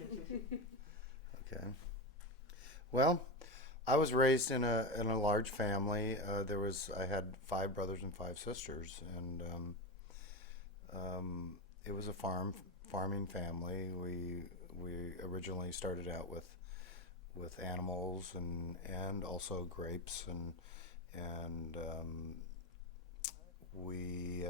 Okay. Well, I was raised in a large family. I had five brothers and five sisters, and it was a farming family. We originally started out with animals and also grapes, and we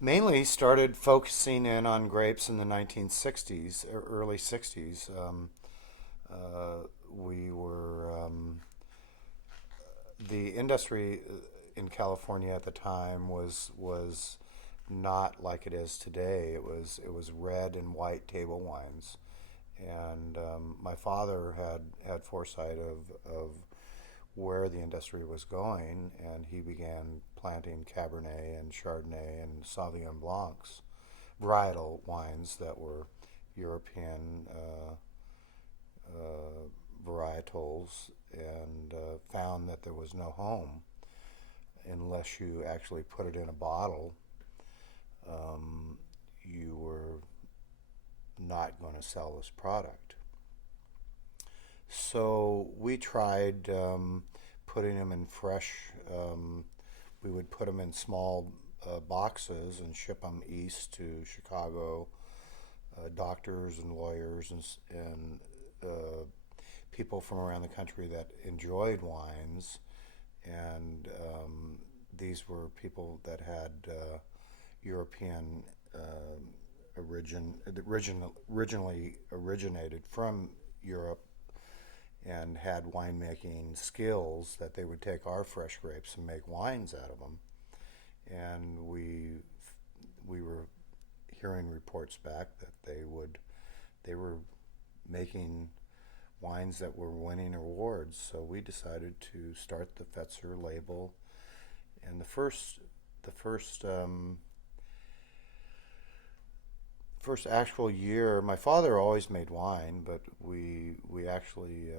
mainly started focusing in on grapes in the 1960s, early 60s. We were The industry in California at the time was not like it is today. It was red and white table wines, and my father had foresight of where the industry was going, and he began planting Cabernet and Chardonnay and Sauvignon Blancs, varietal wines that were European varietals, and found that there was no home unless you actually put it in a bottle. You were not going to sell this product. So we tried putting them in fresh. We would put them in small boxes and ship them east to Chicago. Doctors and lawyers and people from around the country that enjoyed wines, and these were people that had European originally originated from Europe and had winemaking skills, that they would take our fresh grapes and make wines out of them. And we were hearing reports back that they were making wines that were winning awards. So we decided to start the Fetzer label. And the first actual year, my father always made wine, but we actually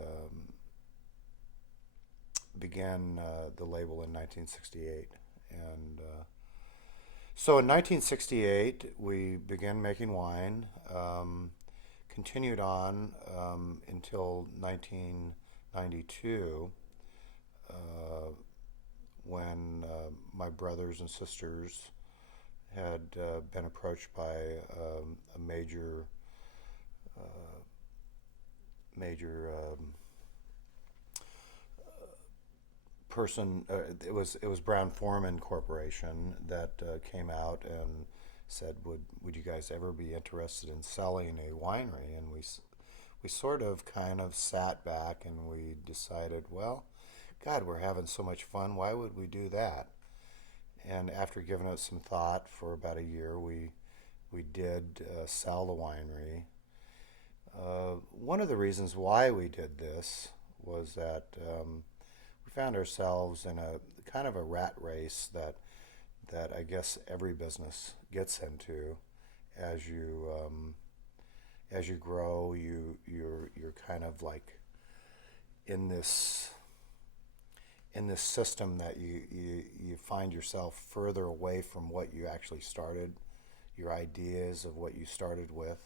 began the label in 1968. And so in 1968, we began making wine, continued on until 1992, when my brothers and sisters had been approached by a major person. It was Brown Forman Corporation that came out and said, "Would you guys ever be interested in selling a winery?" And we sort of kind of sat back and we decided, well, God, we're having so much fun. Why would we do that? And after giving it some thought for about a year, we did sell the winery. One of the reasons why we did this was that we found ourselves in a kind of a rat race that I guess every business gets into. As you grow, you're kind of like in this system that you find yourself further away from what you actually started, your ideas of what you started with.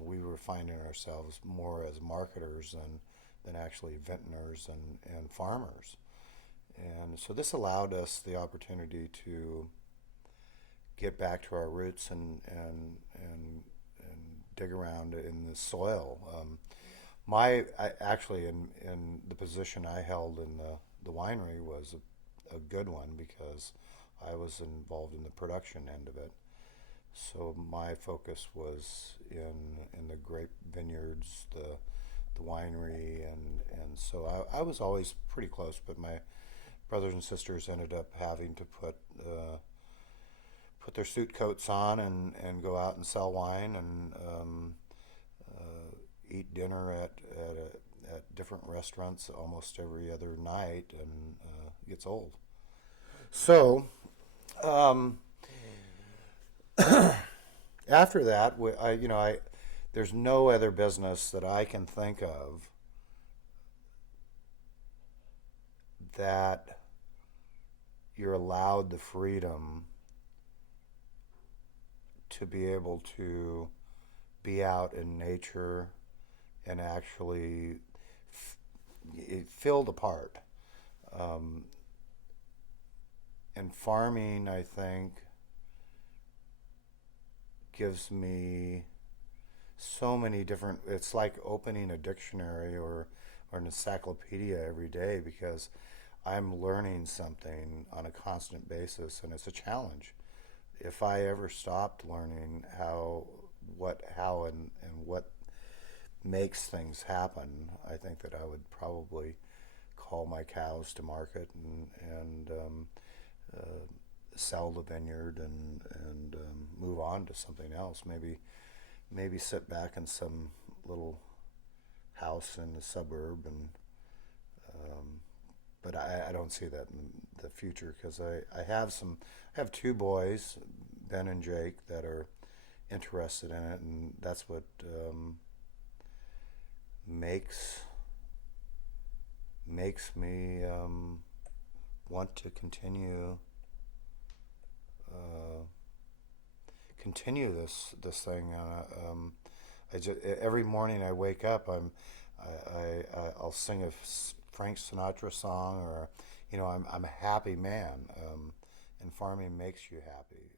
We were finding ourselves more as marketers than actually vintners and farmers. And so this allowed us the opportunity to get back to our roots and dig around in the soil. Actually, in the position I held in the winery was a good one, because I was involved in the production end of it. So my focus was in the grape vineyards, the winery, and so I was always pretty close. But my brothers and sisters ended up having to put their suit coats on and go out and sell wine, and eat dinner at different restaurants almost every other night, and it gets old. So after that, there's no other business that I can think of that you're allowed the freedom to be able to be out in nature and actually feel the part. Um, and farming, I think, gives me so many different. It's like opening a dictionary or an encyclopedia every day, because I'm learning something on a constant basis, and it's a challenge. If I ever stopped learning how and what makes things happen, I think that I would probably call my cows to market and uh, sell the vineyard and move on to something else. Maybe sit back in some little house in the suburb and um, but I don't see that in the future, because I have two boys, Ben and Jake, that are interested in it, and that's what makes me want to uh, continue this thing. Every morning I wake up, I'll sing a Frank Sinatra song, or I'm a happy man, and farming makes you happy.